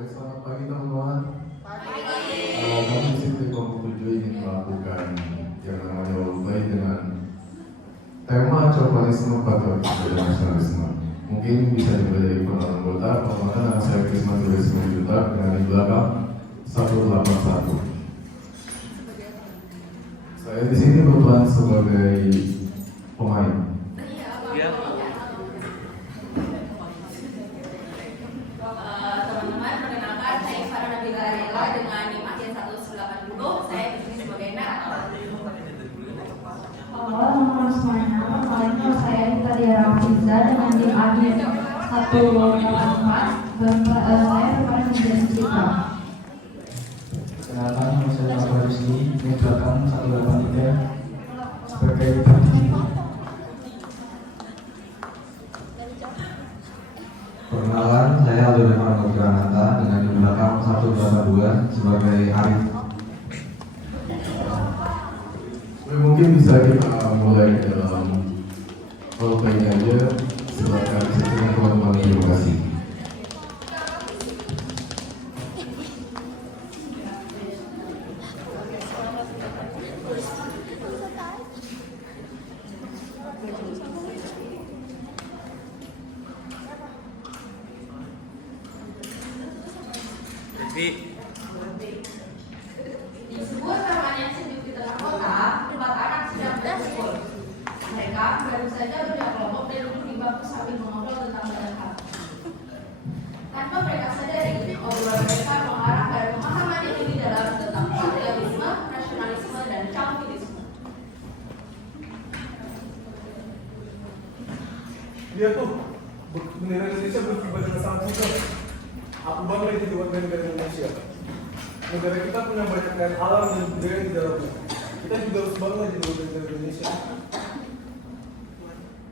Oke, selamat pagi teman-teman. Pagi. Kami di sini kelompok 7 ingin melakukan yang namanya lomba dengan tema cokolisme patriotisme dan nasionalisme. Mungkin bisa dimulai dari pengenalan anggota. Perkenalkan nama saya Krisma Turisme Juta dengan di belakang 181. Saya di sini berperan sebagai pemain. Teman-teman, perkenalkan saya Farah Nabila Ariela dengan NIM Akhir 180. Saya di sini sebagai narator. Halo teman-teman semuanya, perkenalkan saya Rita Diara Fiza dengan NIM Akhir 184 dan saya berperan menjadi Citra. Perkenalkan, nama saya Abah Rizky, NIM belakang 183 sebagai Budi. Perkenalkan, saya Aldo Rahman Pranata dengan di belakang 182 sebagai Arif. Mungkin bisa kita mulai dalam lomba ini aja. Silakan dengan teman-teman. Terima kasih. Di sebuah taman yang sejuk di tengah kota, 4 anak sedang berkumpul. Mereka baru saja berkelompok dan duduk di bangku sambil mengobrol tentang banyak hal. Tanpa mereka sadari, obrolan mereka mengarah pada pemahaman yang lebih dalam tentang patriotisme, nasionalisme, dan chauvinisme. Dia tuh bendera Indonesia berkibar dengan sangat besar. Aku bangga jadi warga negara Indonesia. Negara kita punya banyak kain alam dan budaya di dalamnya. Kita juga harus bangga jadi warga negara Indonesia.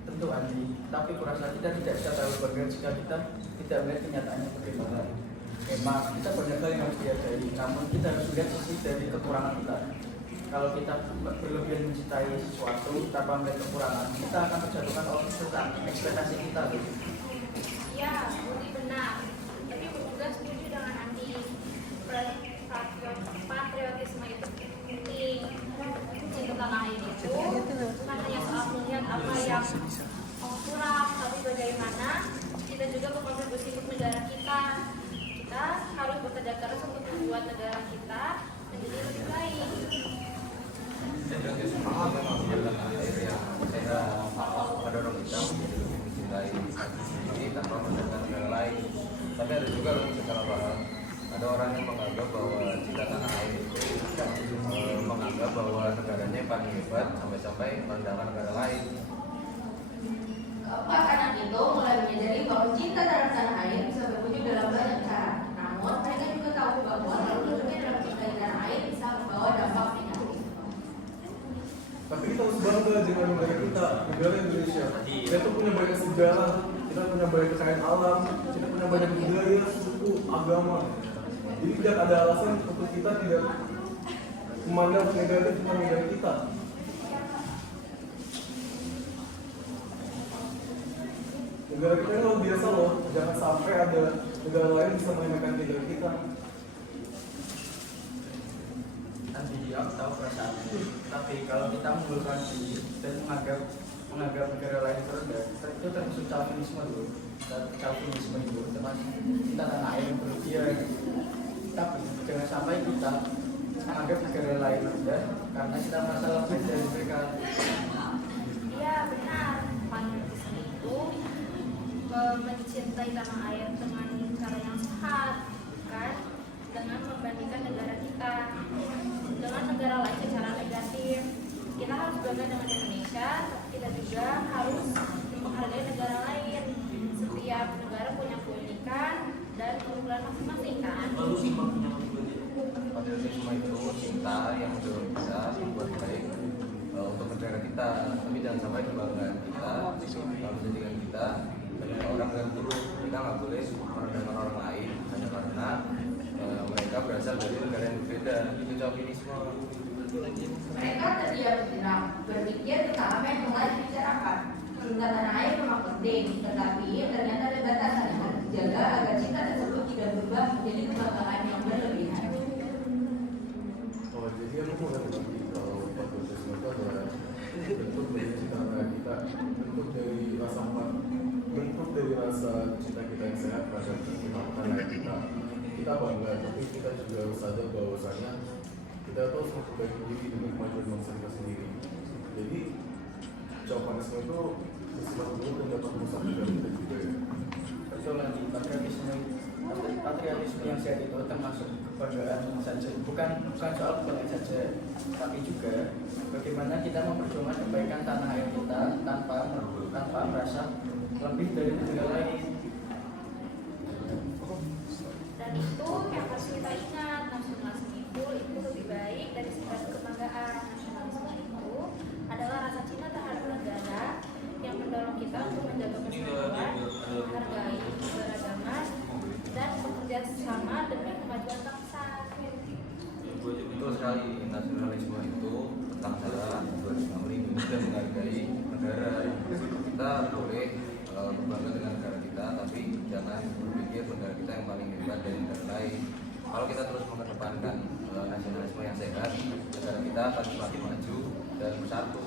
Tentu Andi, tapi kurasa kita tidak bisa tahu bangga jika kita tidak melihat kenyataannya bagaimana. Memang kita banyak hal yang harus dihargai, namun kita harus melihat sisi dari kekurangan kita. Kalau kita berlebihan mencintai sesuatu tanpa melihat kekurangan, kita akan terjatuhkan oleh tentang ekspektasi kita. Ya, Budi benar. Tapi juga setuju dengan Andi. Patriotisme itu penting. Cinta tanah air itu bukan hanya soal melihat apa yang kurang, tapi bagaimana kita juga berkontribusi untuk negara kita. Kita harus bekerja keras untuk membuat negara kita menjadi lebih baik. Mendorong kita menjadi lebih mencintai diri tanpa mendengar negara lain. Tapi ada juga yang secara barat, ada orang yang menganggap bahwa cinta tanah air itu menganggap bahwa negaranya paling hebat sampai-sampai mendengar negara lain. Keempat anak itu mulai menyadari bahwa cinta terhadap tanah air bisa berwujud dalam banyak cara. Namun mereka juga tahu bahwa terwujudnya dalam cinta tanah air bisa membawa dampak negatif. Tapi kita harus bangga dengan negara kita, negara Indonesia. Kita tuh punya banyak sejarah, kita punya banyak kekayaan alam, kita punya banyak budaya, suku, agama. Jadi tidak ada alasan untuk kita tidak memandang negara itu cuma negara kita. Negara kita ini luar biasa loh, jangan sampai ada negara lain bisa meremehkan negara kita. Andi, aku tahu perasaan itu. Tapi kalau kita mengundurkan diri dan menganggap negara lain rendah, itu termasuk chauvinisme dulu. Dan chauvinisme itu termasuk cinta tanah air yang berlebihan. Tapi jangan sampai kita menganggap negara lain rendah karena kita merasa lebih dari mereka. Iya, benar. Patriotisme itu mencintai tanah air dengan cara yang sehat, bukan dengan membandingkan negara kita dengan negara lain secara negatif. Kita harus bangga dengan Indonesia, tapi kita juga harus menghargai negara lain. Setiap negara punya keunikan dan keunggulan masing-masing kan. Patriotisme itu cinta yang mendorong kita berbuat baik untuk negara kita. Tapi jangan sampai kebanggaan kita kalau menjadikan kita banyak orang yang buruk. Kita nggak boleh merendahkan orang lain hanya karena mereka berasal dari negara yang berbeda. Itu chauvinisme. Mereka terdiam sejenak, berpikir tentang apa yang telah dibicarakan. Cinta tanah air memang penting, tetapi ternyata ada batasan yang harus dijaga agar cinta tersebut tidak berubah menjadi cita kita yang sehat pada tanah kita. Kita bangga, tapi kita juga harus sadar bahwasanya kita tuh harus memperbaiki diri demi kemajuan bangsa kita sendiri. Jadi jawabanisme itu bersifat dulu dan dapat merusak negara kita juga ya. Betul lagi, patriotisme yang sehat itu termasuk kebanggaan saja, bukan soal kebanggaan saja, tapi juga bagaimana kita memperjuangkan kebaikan tanah air kita tanpa merasa lebih dari negara lain. Dan itu yang harus kita ingat, nasionalisme itu lebih baik dari sekedar kebanggaan. Nasionalisme itu adalah rasa cinta terhadap negara yang mendorong kita untuk menjaga persatuan, menghargai keberagaman, dan bekerja sama demi kemajuan bangsa. Betul sekali, nasionalisme itu tentang cara melindungi dan menghargai negara. Kita boleh berbangga dengan negara kita, tapi jangan berpikir negara kita yang paling hebat dari negara lain. Kalau kita terus mengedepankan nasionalisme yang sehat, negara kita akan semakin maju dan bersatu.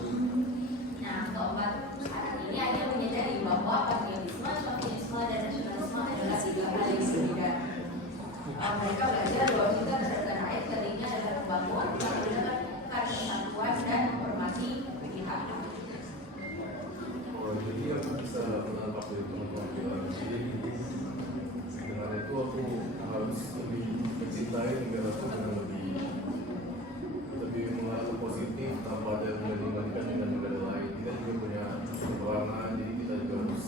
Nah, keempat anak ini hanya menyadari bahwa patriotisme, sosialisme, dan nasionalisme adalah tiga hal yang berbeda. Mereka belajar bahwa kita terhadap tanah air tadinya adalah membangun, menggunakan kesatuan dan menghormati pihak. Jadi aku bisa menangkap dari teman-teman kita. Jadi dengan itu aku harus lebih mencintai negara aku dengan lebih mengatur positif tanpa ada yang membandingkan dengan negara lain. Kita juga punya peperangan, jadi kita juga harus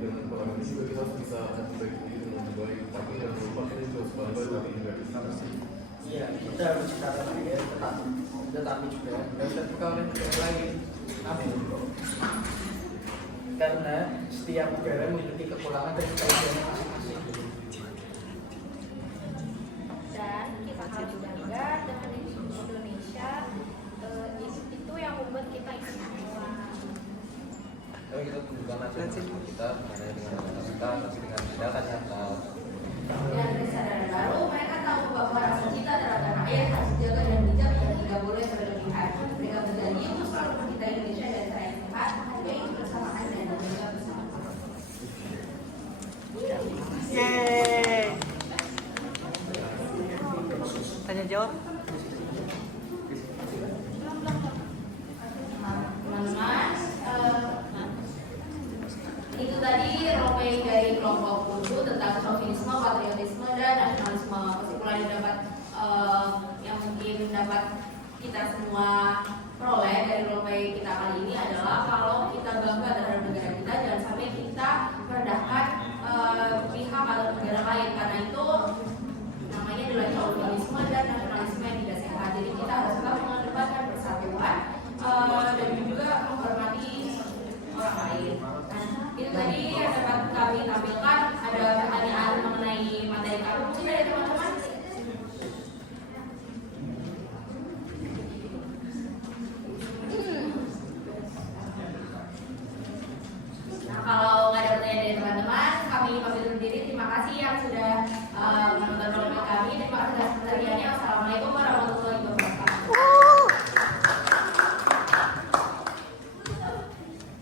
dengan peperangan ini juga kita harus bisa memperbaiki diri dengan lebih baik. Tapi yang lupa kita juga harus bangga dari negara kita. Iya, kita harus cinta tanah air, tetapi juga harus terbuka oleh negara lain. Namun, karena setiap negara memiliki kekurangan dan kelebihannya masing-masing. Dan kita harus bangga dengan Indonesia. Itu yang membuat kita istimewa. Ayo kita tunjukkan nasionalisme kita bukan hanya dengan kata kita, tapi dengan tindakan nyata. Dan kesadaran baru, mereka tahu bahwa rasa cinta terhadap tanah air harus dijaga dan bijak dan tidak boleh berlebihan. Mereka berjanji untuk selalu mencintai Indonesia dan saya sehat, hargai kebersamaan dan menjaga bersama. Yeay. Tanya jawab. Teman-teman, itu tadi role dari kelompok Unju tentang chauvinisme, patriotisme, dan nasionalisme. Kesimpulan yang mungkin dapat kita semua peroleh dari role kita kali ini adalah kalau kita bangga terhadap negara kita, jangan sampai kita merendahkan pihak atau negara lain, karena itu namanya adalah chauvinisme dan nasionalisme yang tidak sehat. Jadi kita harus tetap mengedepankan persatuan dan juga menghormati orang lain. Nah, itu tadi yang dapat kami tampilkan. Ada pertanyaan mengenai materi kami mungkin dari teman-teman?